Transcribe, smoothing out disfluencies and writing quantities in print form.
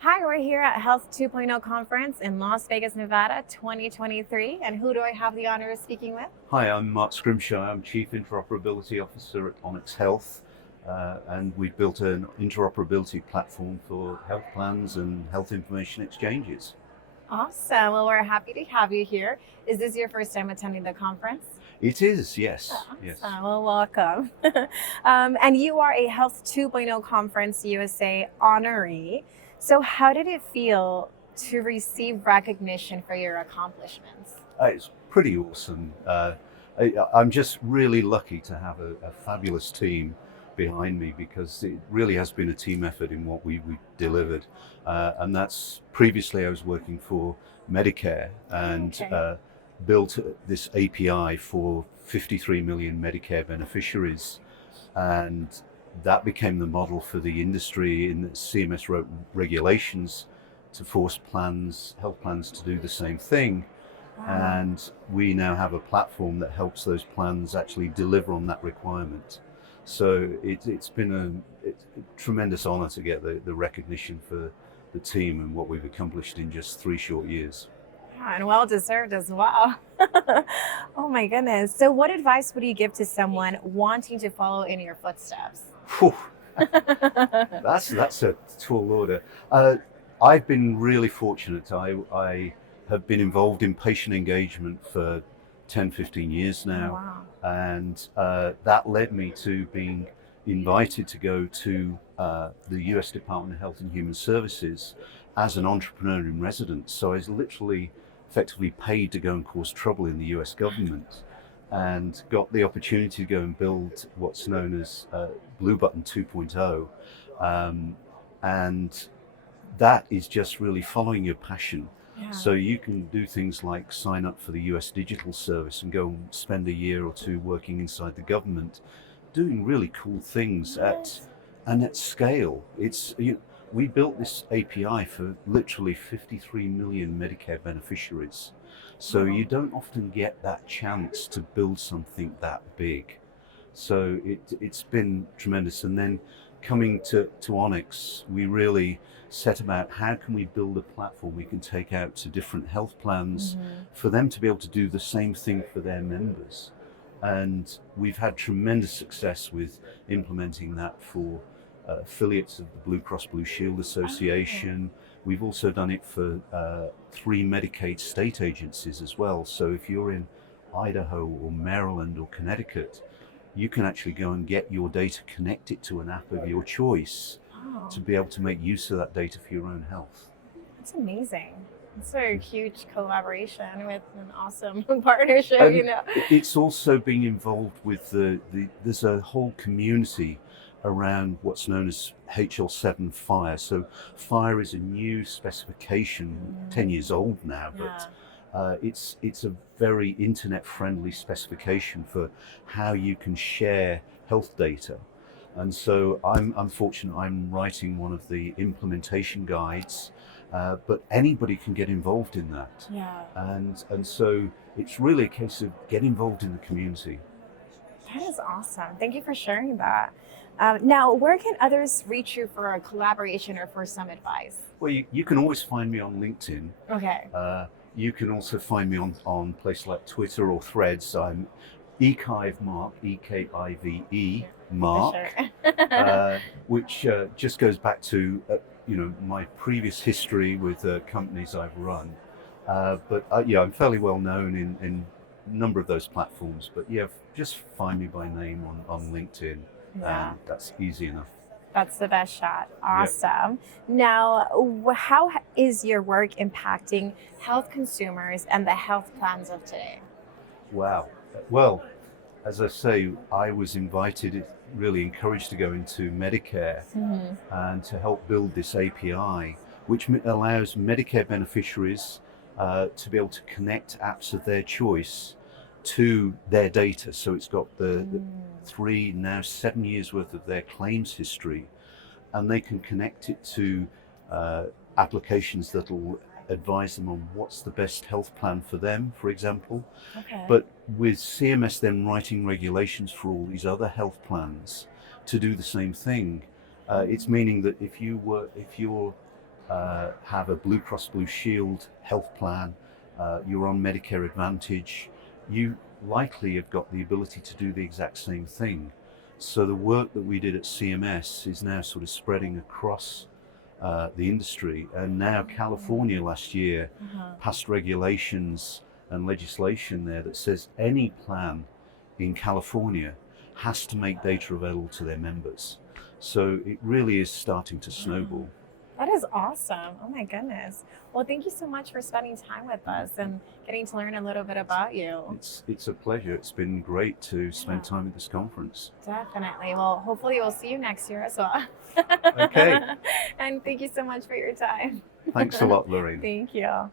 Hi, we're here at Health 2.0 Conference in Las Vegas, Nevada, 2023. And who do I have the honor of speaking with? Hi, I'm Mark Scrimshire. I'm Chief Interoperability Officer at Onyx Health, and we've built an interoperability platform for health plans and health information exchanges. Awesome. Well, we're happy to have you here. Is this your first time attending the conference? It is, yes, yes. Awesome. Well, welcome. And you are a Health 2.0 Conference USA honoree. So, how did it feel to receive recognition for your accomplishments? It's pretty awesome. I'm just really lucky to have a fabulous team behind me because it really has been a team effort in what we delivered. And that's previously I was working for Medicare and built this API for 53 million Medicare beneficiaries. And that became the model for the industry in that CMS wrote regulations to force health plans to do the same thing. Wow. And we now have a platform that helps those plans actually deliver on that requirement. So it's been a tremendous honor to get the recognition for the team and what we've accomplished in just 3 short years. Yeah, and well deserved as well. Oh my goodness. So, what advice would you give to someone wanting to follow in your footsteps? Whew, that's a tall order. I've been really fortunate. I have been involved in patient engagement for 10, 15 years now. Wow. And that led me to being invited to go to the US Department of Health and Human Services as an entrepreneur in residence. So I was literally effectively paid to go and cause trouble in the US government and got the opportunity to go and build what's known as Blue Button 2.0. And that is just really following your passion. Yeah. So you can do things like sign up for the US Digital Service and go and spend a year or two working inside the government, doing really cool things at scale. We built this API for literally 53 million Medicare beneficiaries. So you don't often get that chance to build something that big. So it's been tremendous. And then coming to Onyx, we really set about how can we build a platform we can take out to different health plans for them to be able to do the same thing for their members. And we've had tremendous success with implementing that for affiliates of the Blue Cross Blue Shield Association. We've also done it for 3 Medicaid state agencies as well. So if you're in Idaho or Maryland or Connecticut, you can actually go and get your data connected to an app of your choice to be able to make use of that data for your own health. That's amazing. It's a huge collaboration with an awesome partnership, And it's also being involved with there's a whole community around what's known as HL7 FHIR. So FHIR is a new specification, 10 years old now, but it's a very internet-friendly specification for how you can share health data. And so I'm fortunate I'm writing one of the implementation guides, but anybody can get involved in that. Yeah. And so it's really a case of get involved in the community. That is awesome. Thank you for sharing that. Now, where can others reach you for a collaboration or for some advice? Well, you can always find me on LinkedIn. Okay. You can also find me on places like Twitter or Threads. I'm Ekive Mark, Ekive Mark, Sure. which just goes back to my previous history with companies I've run. But I'm fairly well known in a number of those platforms. But just find me by name on LinkedIn, Yeah. and that's easy enough. That's the best shot. Awesome. Now, how is your work impacting health consumers and the health plans of today? Wow. Well, as I say, I was invited, really encouraged to go into Medicare and to help build this API, which allows Medicare beneficiaries to be able to connect apps of their choice to their data. So it's got the 3, now 7 years worth of their claims history, and they can connect it to applications that will advise them on what's the best health plan for them, for example. Okay. But with CMS then writing regulations for all these other health plans to do the same thing, it's meaning that if you're have a Blue Cross Blue Shield health plan, you're on Medicare Advantage, you likely have got the ability to do the exact same thing. So the work that we did at CMS is now sort of spreading across the industry, and now California last year passed regulations and legislation there that says any plan in California has to make data available to their members. So it really is starting to snowball. That is awesome. Oh my goodness. Well, thank you so much for spending time with us and getting to learn a little bit about you. It's a pleasure. It's been great to spend time at this conference. Definitely. Well, hopefully we'll see you next year as well. Okay. And thank you so much for your time. Thanks a lot, Lorraine. Thank you.